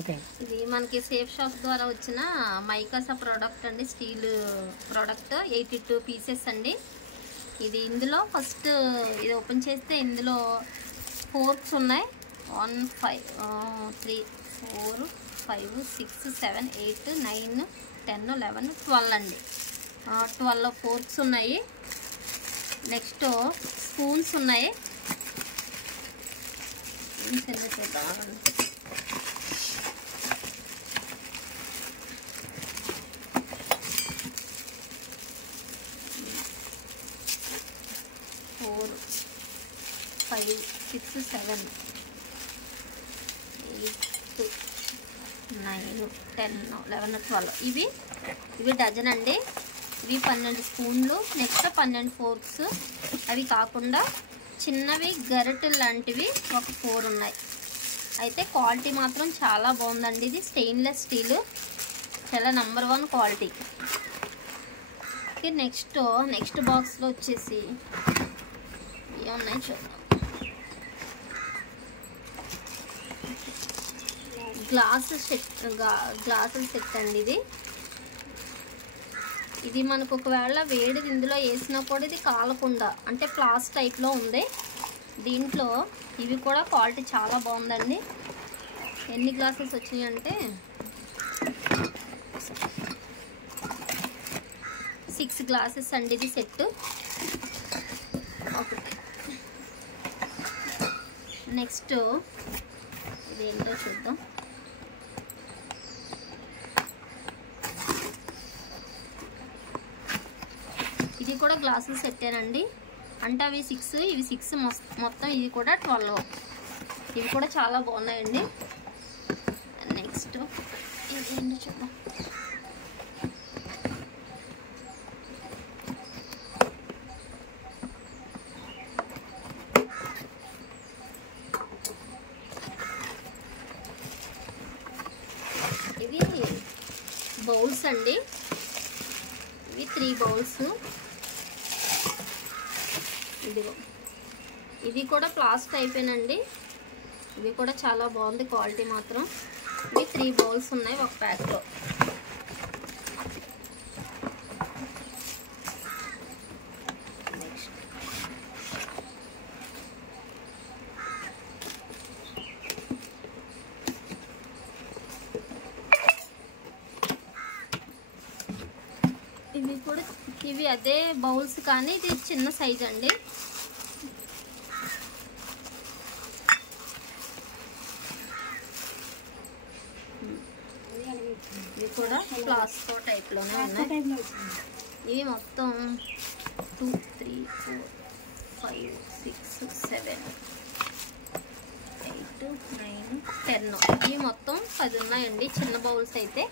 Okay. ఇది మనకి safe shop ద్వారా వచ్చిన మైకాసా ప్రోడక్ట్ అండి. స్టీల్ ప్రోడక్ట్ 82 పీసెస్ అండి. ఇది ఇందులో ఫస్ట్ ఇది ఓపెన్ చేస్తే ఇందులో ఫోర్క్స్ ఉన్నాయి. 1 5 3 4 5 6 7 8 9 10 11 12 అండి. 12 ఫోర్క్స్ ఉన్నాయి. నెక్స్ట్ స్పూన్స్ ఉన్నాయి. చూద్దాం. 4 5 6 7 8 9 10 11 12 ఇవి డజన్ అండి. ఇవి 12 స్పూన్లు. Next 12 forks. అవి కాకుండా చిన్నవి గరిటెలు లాంటివి ఒక 4 ఉన్నాయి. అయితే క్వాలిటీ మాత్రం చాలా బాగుందండి. ఇది స్టెయిన్లెస్ స్టీల్, చాలా నంబర్ 1 క్వాలిటీ. నెక్స్ట్ బాక్స్లో వచ్చేసి ఉన్నాయి చూద్దాం. గ్లాసుల సెట్ అండి. ఇది మనకు ఒకవేళ వేడిది ఇందులో వేసినా కూడా ఇది కాలకుండా, అంటే ప్లాస్ టైప్లో ఉంది. దీంట్లో ఇవి కూడా క్వాలిటీ చాలా బాగుందండి. ఎన్ని గ్లాసెస్ వచ్చినాయి అంటే 6 గ్లాసెస్ అండి. ఇది సెట్. ఓకే. నెక్స్ట్ ఇదేంటో చూద్దాం. ఇది కూడా గ్లాసులు సెట్టేనండి. అంటే అవి 6, ఇవి 6, మొత్తం ఇవి కూడా 12. ఇవి కూడా చాలా బాగున్నాయండి. నెక్స్ట్ ఇదేంటో చూద్దాం. ఇవి బౌల్స్ అండి. ఇవి 3 బౌల్స్. ఇదిగో ఇది కూడా ప్లాస్టిక్ అయిపోయినండి. ఇవి కూడా చాలా బాగుంది క్వాలిటీ మాత్రం. ఇవి 3 బౌల్స్ ఉన్నాయి ఒక ప్యాక్లో. ఇవి అదే బౌల్స్ కానీ ఇది చిన్న సైజ్ అండి. ఇవి కూడా ప్లాస్టిక్ టైప్లోనే ఉన్నాయి. ఇవి మొత్తం 2 3 4 5 6 7 8 9 10. ఇవి మొత్తం 10 ఉన్నాయండి చిన్న బౌల్స్ అయితే.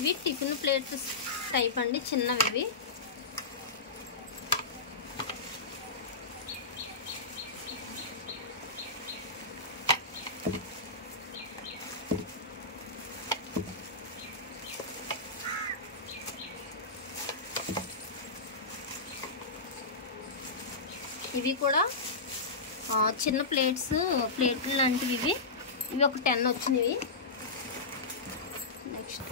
ఇవి టిఫిన్ ప్లేట్స్ టైప్ అండి, చిన్నవి. ఇవి ఇవి కూడా చిన్న ప్లేట్లు లాంటివి. ఇవి ఒక 10 వచ్చినవి. నెక్స్ట్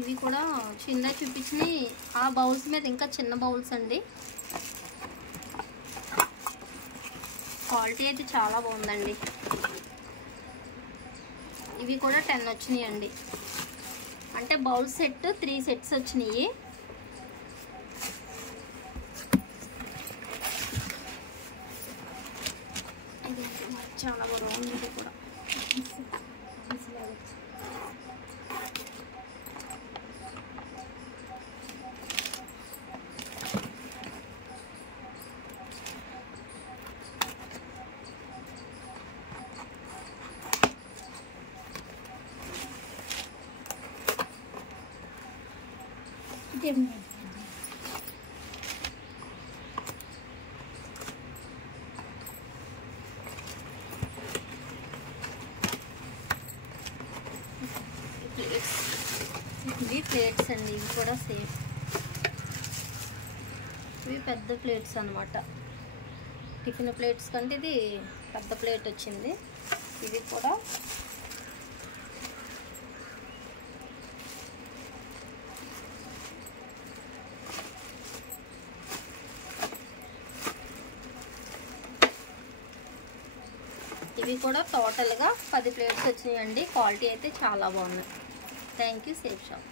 ఇవి కూడా చిన్న చూపించినాయి. ఆ బౌల్స్ మీద ఇంకా చిన్న బౌల్స్ అండి. క్వాలిటీ అయితే చాలా బాగుందండి. ఇవి కూడా 10 వచ్చినాయి అండి. అంటే బౌల్ సెట్ 3 సెట్స్ వచ్చినాయి. ఇది చాలా బాగుంది. ఇది కూడా ప్లేట్స్ అండి, ఇవి కూడా సేమ్. ఇవి పెద్ద ప్లేట్స్ అన్నమాట. టిఫిన్ ప్లేట్స్ కంటే ఇది పెద్ద ప్లేట్ వచ్చింది. ఇవి కూడా టోటల్గా 10 ప్లేట్స్ వచ్చినాయండి. క్వాలిటీ అయితే చాలా బాగున్నాయి. Thank you safe shop.